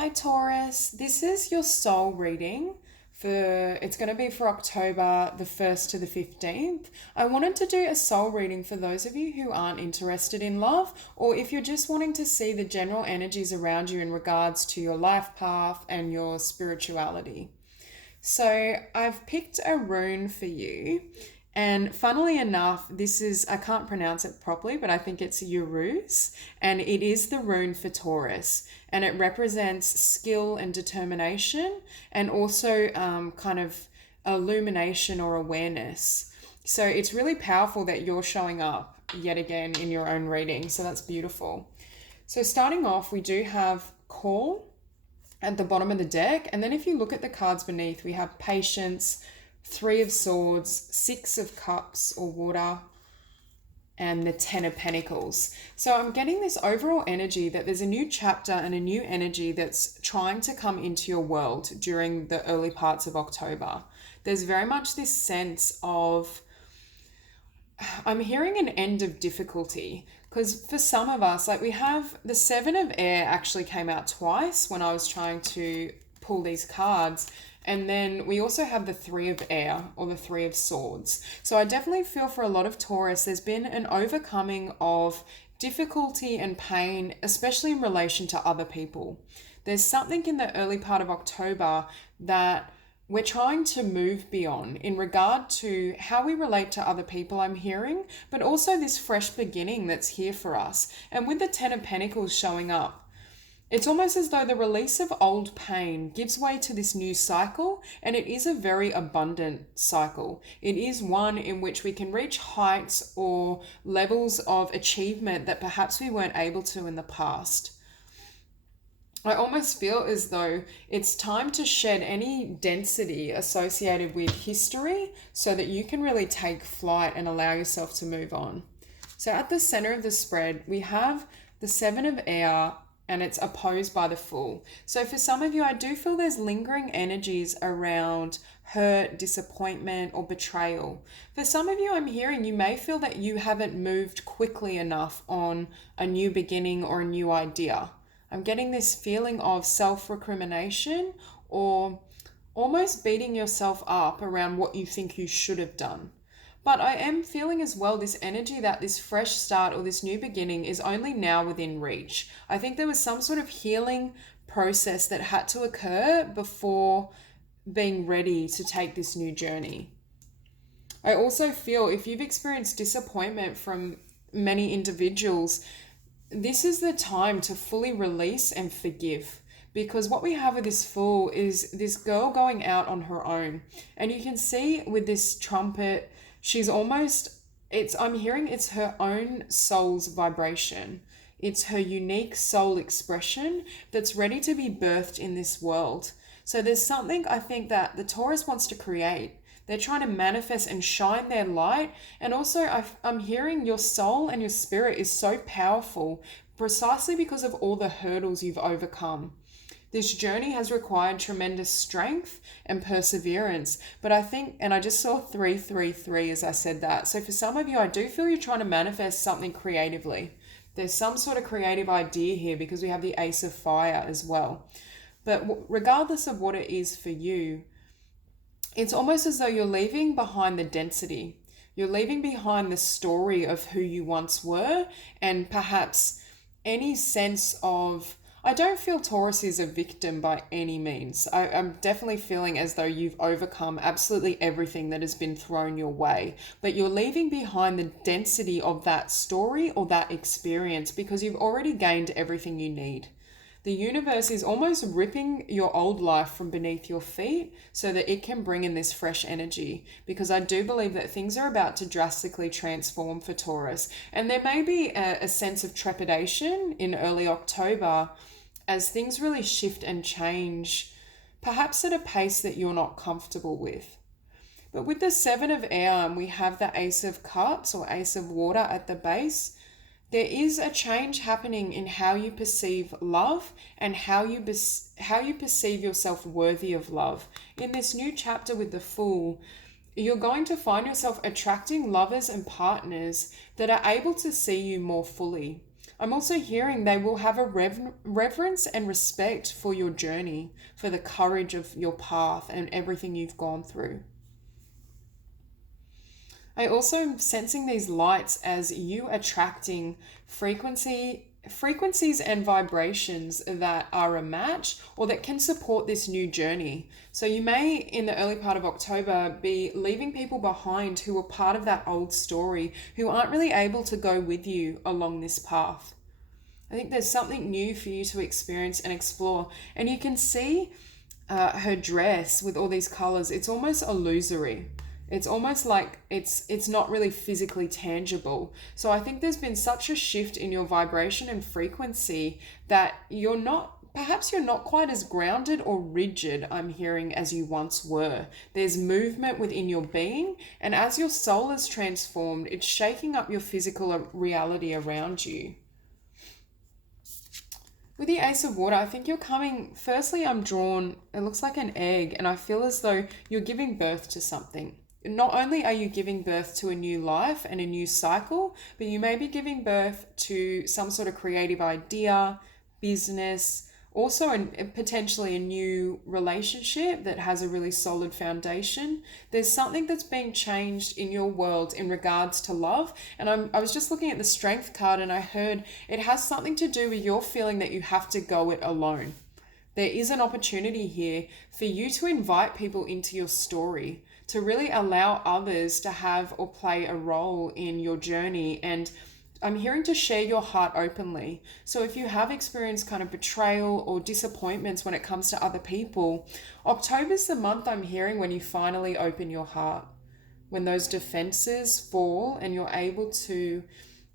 Hi Taurus, this is your soul reading it's going to be for October the 1st to the 15th. I wanted to do a soul reading for those of you who aren't interested in love, or if you're just wanting to see the general energies around you in regards to your life path and your spirituality. So I've picked a rune for you. And funnily enough, I can't pronounce it properly, but I think it's Uruz. And it is the rune for Taurus. And it represents skill and determination, and also kind of illumination or awareness. So it's really powerful that you're showing up yet again in your own reading. So that's beautiful. So starting off, we do have call at the bottom of the deck. And then if you look at the cards beneath, we have patience, Three of Swords, Six of Cups or water, and the Ten of Pentacles. So I'm getting this overall energy that there's a new chapter and a new energy that's trying to come into your world during the early parts of October. There's very much this sense of, I'm hearing an end of difficulty, because for some of us, like we have the Seven of Air actually came out twice when I was trying to pull these cards. And then we also have the Three of Air or the Three of Swords. So I definitely feel for a lot of Taurus, there's been an overcoming of difficulty and pain, especially in relation to other people. There's something in the early part of October that we're trying to move beyond in regard to how we relate to other people, I'm hearing, but also this fresh beginning that's here for us. And with the Ten of Pentacles showing up, it's almost as though the release of old pain gives way to this new cycle, and it is a very abundant cycle. It is one in which we can reach heights or levels of achievement that perhaps we weren't able to in the past. I almost feel as though it's time to shed any density associated with history so that you can really take flight and allow yourself to move on. So at the center of the spread, we have the Seven of Air, and it's opposed by the Fool. So for some of you, I do feel there's lingering energies around hurt, disappointment, or betrayal. For some of you, I'm hearing you may feel that you haven't moved quickly enough on a new beginning or a new idea. I'm getting this feeling of self-recrimination or almost beating yourself up around what you think you should have done. But I am feeling as well this energy that this fresh start or this new beginning is only now within reach. I think there was some sort of healing process that had to occur before being ready to take this new journey. I also feel if you've experienced disappointment from many individuals, this is the time to fully release and forgive. Because what we have with this Fool is this girl going out on her own. And you can see with this trumpet, she's almost, I'm hearing it's her own soul's vibration. It's her unique soul expression that's ready to be birthed in this world. So there's something I think that the Taurus wants to create. They're trying to manifest and shine their light. And also I'm hearing your soul and your spirit is so powerful precisely because of all the hurdles you've overcome. This journey has required tremendous strength and perseverance. But I think, and I just saw 333 as I said that. So for some of you, I do feel you're trying to manifest something creatively. There's some sort of creative idea here because we have the Ace of Fire as well. But regardless of what it is for you, it's almost as though you're leaving behind the density. You're leaving behind the story of who you once were, and perhaps any sense of, I don't feel Taurus is a victim by any means. I'm definitely feeling as though you've overcome absolutely everything that has been thrown your way, but you're leaving behind the density of that story or that experience because you've already gained everything you need. The universe is almost ripping your old life from beneath your feet so that it can bring in this fresh energy, because I do believe that things are about to drastically transform for Taurus. And there may be a sense of trepidation in early October as things really shift and change, perhaps at a pace that you're not comfortable with. But with the Seven of Air, and we have the Ace of Cups or Ace of Water at the base, there is a change happening in how you perceive love and how you perceive yourself worthy of love. In this new chapter with the Fool, you're going to find yourself attracting lovers and partners that are able to see you more fully. I'm also hearing they will have a reverence and respect for your journey, for the courage of your path and everything you've gone through. I also am sensing these lights as you attracting frequencies and vibrations that are a match or that can support this new journey. So you may, in the early part of October, be leaving people behind who are part of that old story, who aren't really able to go with you along this path. I think there's something new for you to experience and explore. And you can see her dress with all these colors. It's almost illusory. It's almost like it's not really physically tangible. So I think there's been such a shift in your vibration and frequency that perhaps you're not quite as grounded or rigid, I'm hearing, as you once were. There's movement within your being, and as your soul is transformed, it's shaking up your physical reality around you. With the Ace of Water, I think you're coming, firstly, I'm drawn, it looks like an egg, and I feel as though you're giving birth to something. Not only are you giving birth to a new life and a new cycle, but you may be giving birth to some sort of creative idea, business, also potentially a new relationship that has a really solid foundation. There's something that's being changed in your world in regards to love. And I was just looking at the Strength card and I heard it has something to do with your feeling that you have to go it alone. There is an opportunity here for you to invite people into your story, to really allow others to have or play a role in your journey. And I'm hearing to share your heart openly. So if you have experienced kind of betrayal or disappointments when it comes to other people, October's the month I'm hearing when you finally open your heart, when those defenses fall and you're able to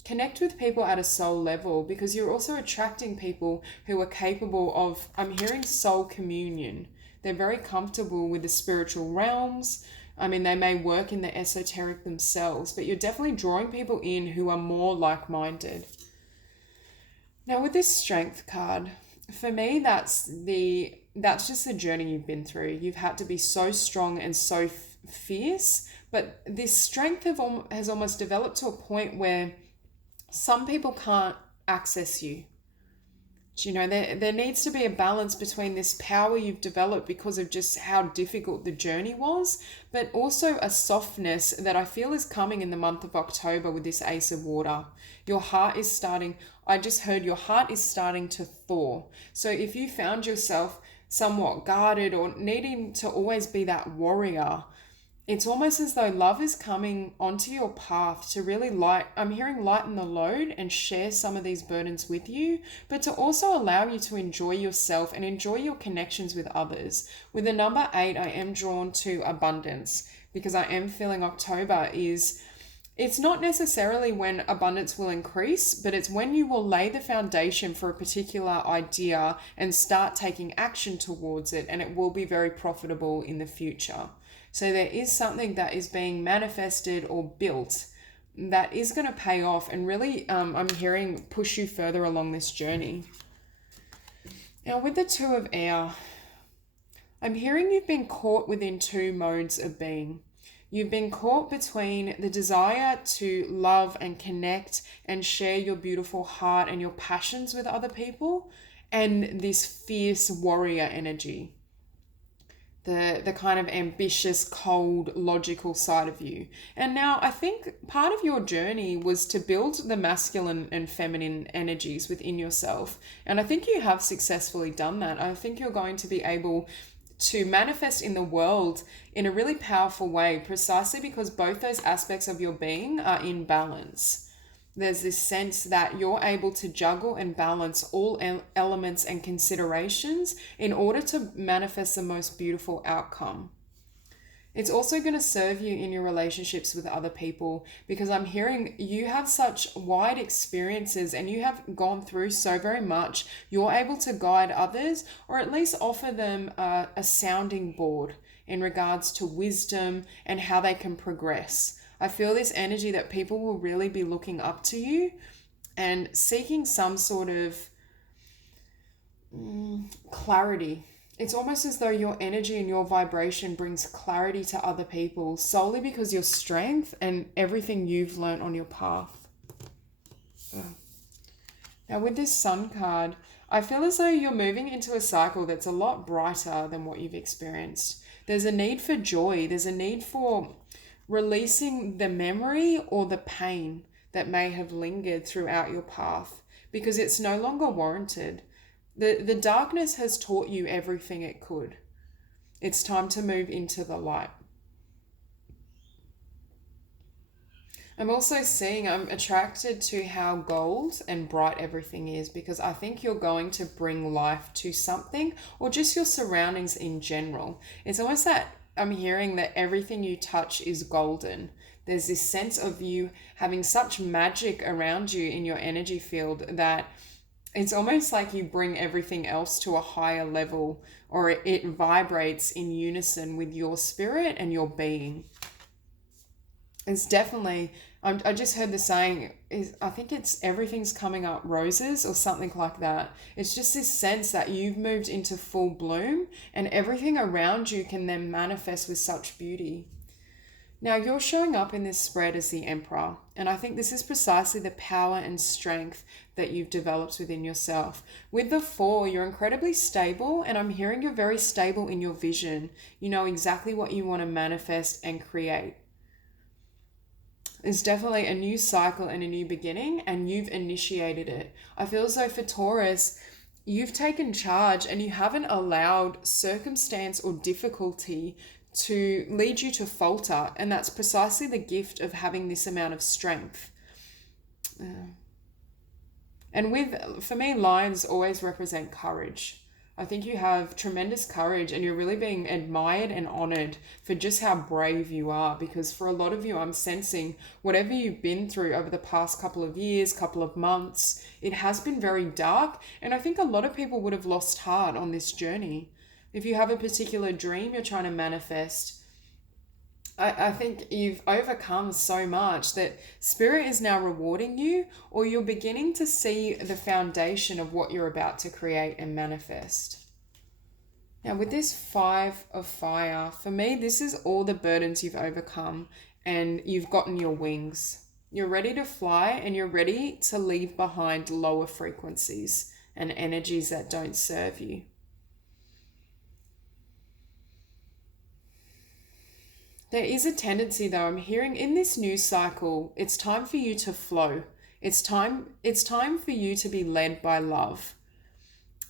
connect with people at a soul level, because you're also attracting people who are capable of, I'm hearing, soul communion. They're very comfortable with the spiritual realms. I mean, they may work in the esoteric themselves, but you're definitely drawing people in who are more like-minded. Now, with this Strength card, for me, that's just the journey you've been through. You've had to be so strong and so fierce, but this strength has almost developed to a point where some people can't access you. You know, there needs to be a balance between this power you've developed because of just how difficult the journey was, but also a softness that I feel is coming in the month of October with this Ace of Water. Your heart is starting, I just heard your heart is starting to thaw. So if you found yourself somewhat guarded or needing to always be that warrior, it's almost as though love is coming onto your path to really I'm hearing lighten the load and share some of these burdens with you, but to also allow you to enjoy yourself and enjoy your connections with others. With the number 8, I am drawn to abundance, because I am feeling October it's not necessarily when abundance will increase, but it's when you will lay the foundation for a particular idea and start taking action towards it, and it will be very profitable in the future. So there is something that is being manifested or built that is going to pay off and really, I'm hearing, push you further along this journey. Now with the 2 of Air, I'm hearing you've been caught within 2 modes of being. You've been caught between the desire to love and connect and share your beautiful heart and your passions with other people, and this fierce warrior energy. The kind of ambitious, cold, logical side of you. And now I think part of your journey was to build the masculine and feminine energies within yourself. And I think you have successfully done that. I think you're going to be able to manifest in the world in a really powerful way, precisely because both those aspects of your being are in balance. There's this sense that you're able to juggle and balance all elements and considerations in order to manifest the most beautiful outcome. It's also going to serve you in your relationships with other people, because I'm hearing you have such wide experiences and you have gone through so very much. You're able to guide others, or at least offer them a sounding board in regards to wisdom and how they can progress. I feel this energy that people will really be looking up to you and seeking some sort of clarity. It's almost as though your energy and your vibration brings clarity to other people solely because your strength and everything you've learned on your path. Now with this Sun card, I feel as though you're moving into a cycle that's a lot brighter than what you've experienced. There's a need for joy. There's a need for releasing the memory or the pain that may have lingered throughout your path because it's no longer warranted. The darkness has taught you everything it could. It's time to move into the light. I'm also seeing, I'm attracted to how gold and bright everything is because I think you're going to bring life to something or just your surroundings in general. It's almost that I'm hearing that everything you touch is golden. There's this sense of you having such magic around you in your energy field that it's almost like you bring everything else to a higher level, or it vibrates in unison with your spirit and your being. It's definitely, I just heard the saying, I think it's everything's coming up roses or something like that. It's just this sense that you've moved into full bloom and everything around you can then manifest with such beauty. Now you're showing up in this spread as the Emperor, and I think this is precisely the power and strength that you've developed within yourself. With the 4, you're incredibly stable, and I'm hearing you're very stable in your vision. You know exactly what you want to manifest and create. It's definitely a new cycle and a new beginning, and you've initiated it. I feel as though for Taurus, you've taken charge and you haven't allowed circumstance or difficulty to lead you to falter, and that's precisely the gift of having this amount of strength. And for me, lions always represent courage. I think you have tremendous courage and you're really being admired and honored for just how brave you are, because for a lot of you, I'm sensing whatever you've been through over the past couple of years, couple of months, it has been very dark, and I think a lot of people would have lost heart on this journey. If you have a particular dream you're trying to manifest, I think you've overcome so much that Spirit is now rewarding you, or you're beginning to see the foundation of what you're about to create and manifest. Now with this 5 of fire, for me, this is all the burdens you've overcome and you've gotten your wings. You're ready to fly and you're ready to leave behind lower frequencies and energies that don't serve you. There is a tendency though, I'm hearing in this new cycle, it's time for you to flow. It's time for you to be led by love.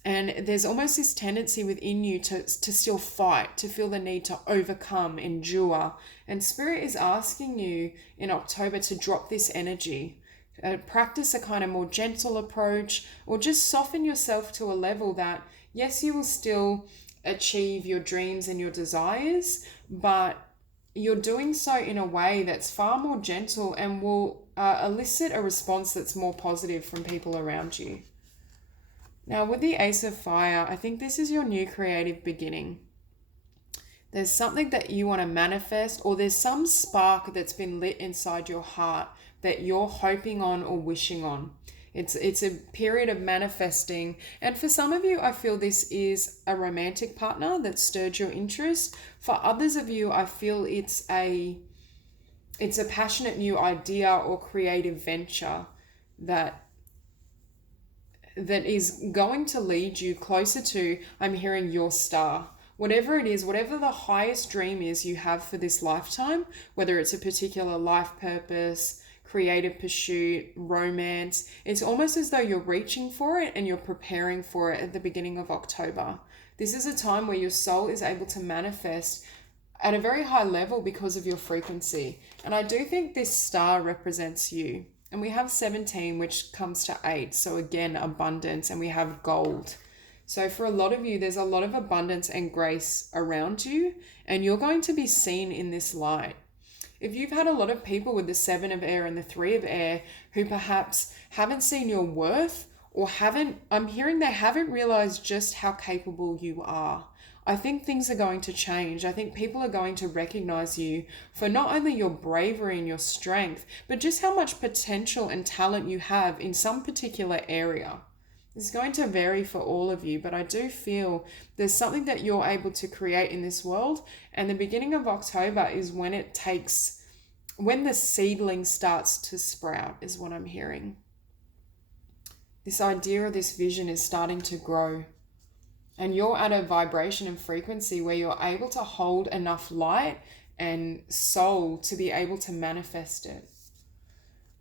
And there's almost this tendency within you to still fight, to feel the need to overcome, endure. And Spirit is asking you in October to drop this energy, practice a kind of more gentle approach, or just soften yourself to a level that, yes, you will still achieve your dreams and your desires, but you're doing so in a way that's far more gentle and will elicit a response that's more positive from people around you. Now with the Ace of Fire, I think this is your new creative beginning. There's something that you want to manifest, or there's some spark that's been lit inside your heart that you're hoping on or wishing on. It's a period of manifesting. And for some of you, I feel this is a romantic partner that stirred your interest. For others of you, I feel it's a passionate new idea or creative venture that is going to lead you closer to, I'm hearing, your star. Whatever it is, whatever the highest dream is you have for this lifetime, whether it's a particular life purpose, creative pursuit, romance, it's almost as though you're reaching for it and you're preparing for it at the beginning of October. This is a time where your soul is able to manifest at a very high level because of your frequency. And I do think this star represents you. And we have 17, which comes to 8. So again, abundance, and we have gold. So for a lot of you, there's a lot of abundance and grace around you, and you're going to be seen in this light. If you've had a lot of people with the 7 of air and the 3 of air who perhaps haven't seen your worth, or I'm hearing they haven't realized just how capable you are. I think things are going to change. I think people are going to recognize you for not only your bravery and your strength, but just how much potential and talent you have in some particular area. It's going to vary for all of you, but I do feel there's something that you're able to create in this world. And the beginning of October is when the seedling starts to sprout, is what I'm hearing. this idea or this vision is starting to grow. And you're at a vibration and frequency where you're able to hold enough light and soul to be able to manifest it.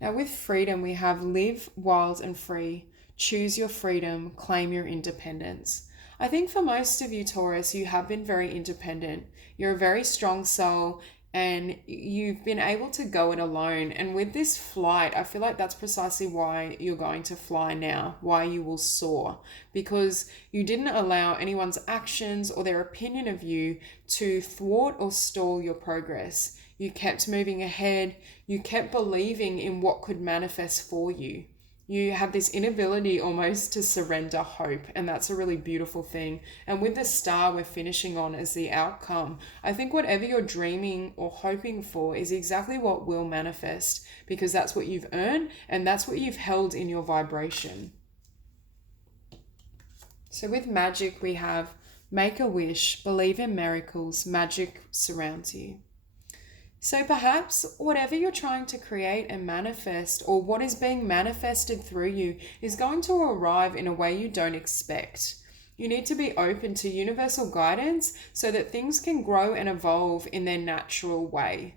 Now with freedom, we have live wild and free, choose your freedom, claim your independence. I think for most of you, Taurus, you have been very independent. You're a very strong soul and you've been able to go it alone. And with this flight, I feel like that's precisely why you're going to fly now, why you will soar, because you didn't allow anyone's actions or their opinion of you to thwart or stall your progress. You kept moving ahead. You kept believing in what could manifest for you. You have this inability almost to surrender hope, and that's a really beautiful thing. And with the star we're finishing on as the outcome, I think whatever you're dreaming or hoping for is exactly what will manifest, because that's what you've earned and that's what you've held in your vibration. So with magic, we have make a wish, believe in miracles, magic surrounds you. So perhaps whatever you're trying to create and manifest, or what is being manifested through you, is going to arrive in a way you don't expect. You need to be open to universal guidance so that things can grow and evolve in their natural way.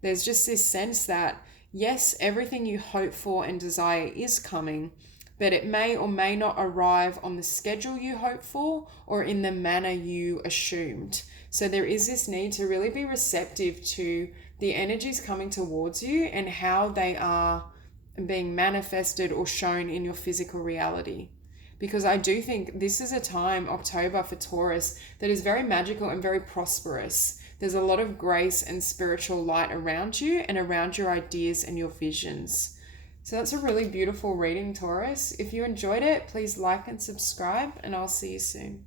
There's just this sense that, yes, everything you hope for and desire is coming, but it may or may not arrive on the schedule you hope for or in the manner you assumed. So there is this need to really be receptive to the energies coming towards you and how they are being manifested or shown in your physical reality. Because I do think this is a time, October for Taurus, that is very magical and very prosperous. There's a lot of grace and spiritual light around you and around your ideas and your visions. So that's a really beautiful reading, Taurus. If you enjoyed it, please like and subscribe, and I'll see you soon.